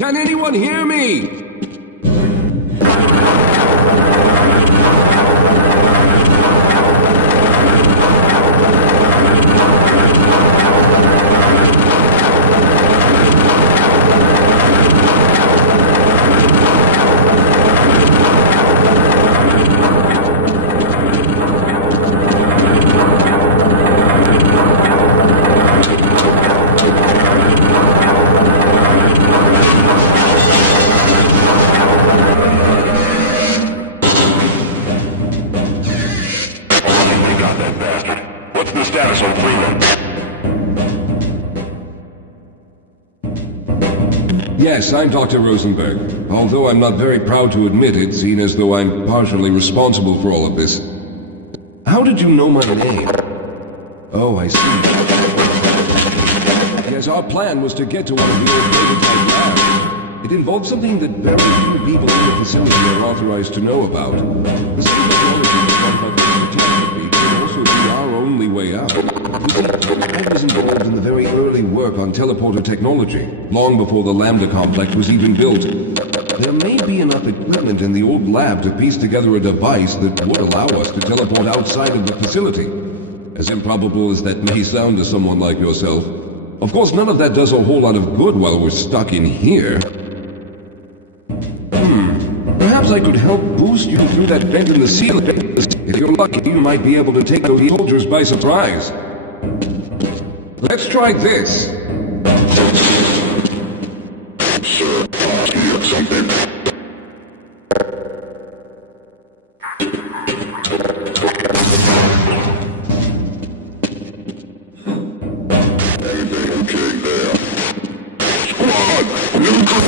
Can anyone hear me? Yes, I'm Dr. Rosenberg. Although I'm not very proud to admit it, seeing as though I'm partially responsible for all of this. How did you know my name? Oh, I see. Yes, our plan was to get to one of the old prototype labs. It involved something that very few people in the facility are authorized to know about. The same technology that photography could also be our only way out. You see, I was involved in the very early work on teleporter technology, long before the Lambda complex was even built. There may be enough equipment in the old lab to piece together a device that would allow us to teleport outside of the facility. As improbable as that may sound to someone like yourself. Of course, none of that does a whole lot of good while we're stuck in here. Perhaps I could help boost you through that vent in the ceiling. If you're lucky, you might be able to take those soldiers by surprise. Let's try this. Sir, hear something. Everything okay there? Squad, new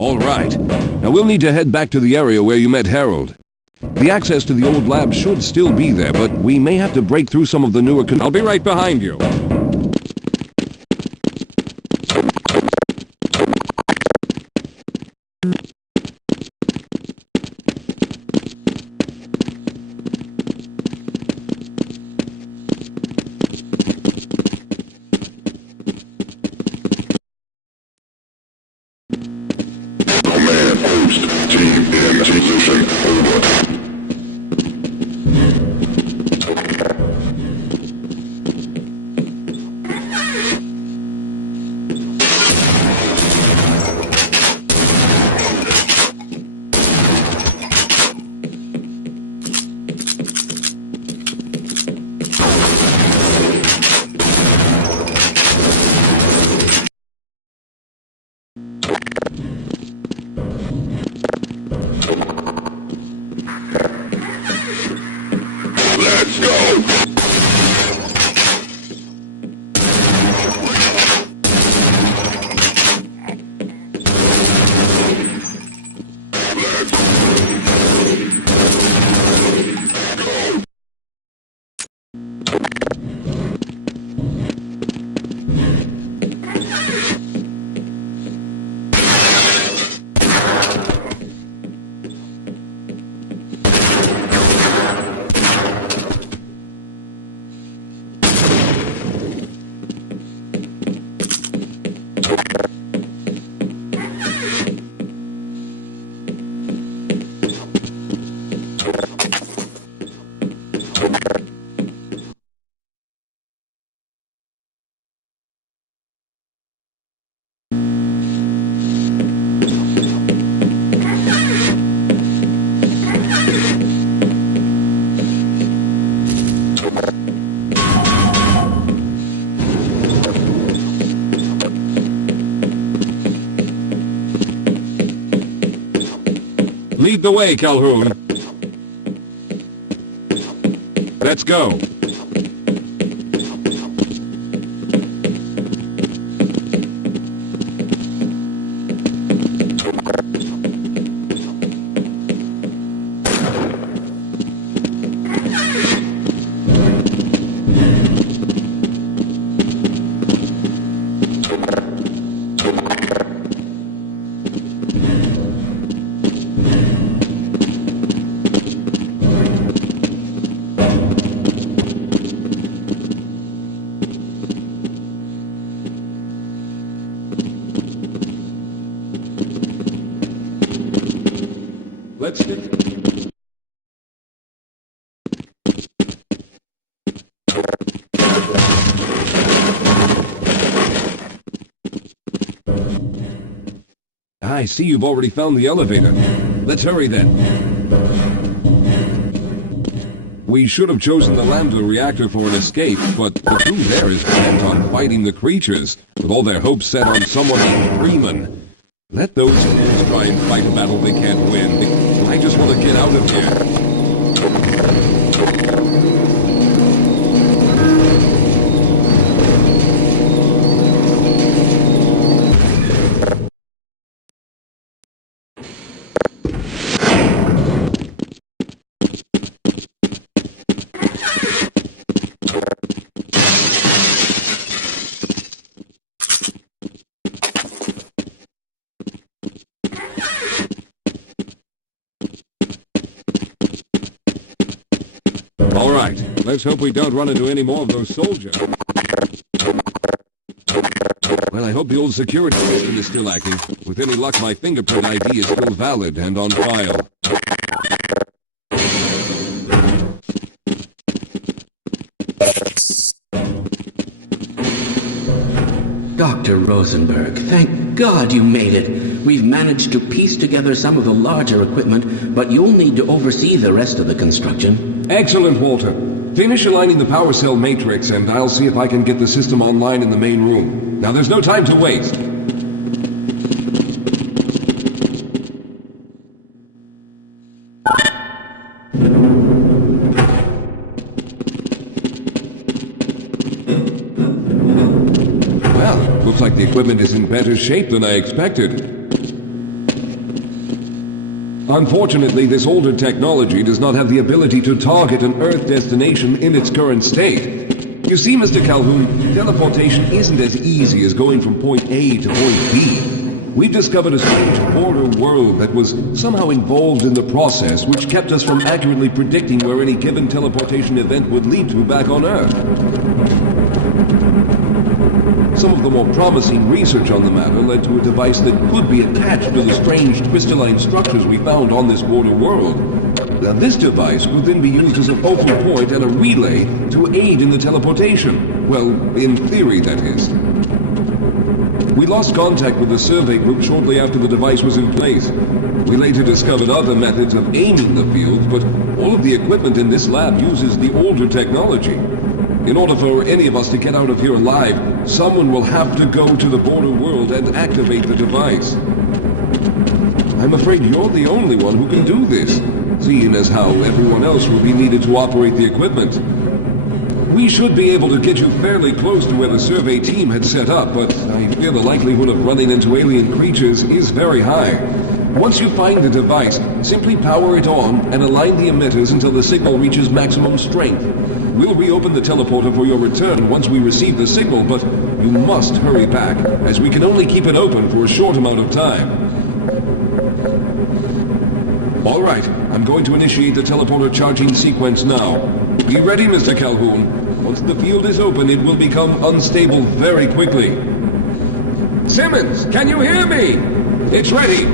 All right. Now we'll need to head back to the area where you met Harold. The access to the old lab should still be there, but we may have to break through some of the newer I'll be right behind you. Lead the way, Calhoun. Let's go. Let's get... I see you've already found the elevator. Let's hurry then. We should have chosen the Lambda reactor for an escape, but the crew there is bent on fighting the creatures, with all their hopes set on someone named Freeman. Let those fools try and fight a battle they can't win. I just want to get out of here. All right, let's hope we don't run into any more of those soldiers. Well, I hope the old security system is still acting. With any luck, my fingerprint ID is still valid and on file. Dr. Rosenberg, thank God you made it. We've managed to piece together some of the larger equipment, but you'll need to oversee the rest of the construction. Excellent, Walter. Finish aligning the power cell matrix, and I'll see if I can get the system online in the main room. Now, there's no time to waste. Well, looks like the equipment is in better shape than I expected. Unfortunately, this older technology does not have the ability to target an Earth destination in its current state. You see, Mr. Calhoun, teleportation isn't as easy as going from point A to point B. We've discovered a strange border world that was somehow involved in the process, which kept us from accurately predicting where any given teleportation event would lead to back on Earth. Some of the more promising research on the matter led to a device that could be attached to the strange crystalline structures we found on this border world. Now, this device could then be used as a focal point and a relay to aid in the teleportation. Well, in theory, that is. We lost contact with the survey group shortly after the device was in place. We later discovered other methods of aiming the field, but all of the equipment in this lab uses the older technology. In order for any of us to get out of here alive, someone will have to go to the border world and activate the device. I'm afraid you're the only one who can do this, seeing as how everyone else will be needed to operate the equipment. We should be able to get you fairly close to where the survey team had set up, but I fear the likelihood of running into alien creatures is very high. Once you find the device, simply power it on and align the emitters until the signal reaches maximum strength. We'll reopen the teleporter for your return once we receive the signal, but you must hurry back, as we can only keep it open for a short amount of time. All right, I'm going to initiate the teleporter charging sequence now. Be ready, Mr. Calhoun. Once the field is open, it will become unstable very quickly. Simmons, can you hear me? It's ready.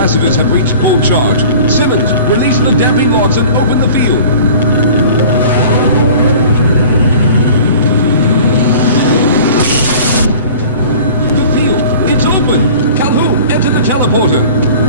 capacitors have reached full charge. Simmons, release the damping locks and open the field. The field, it's open! Calhoun, enter the teleporter.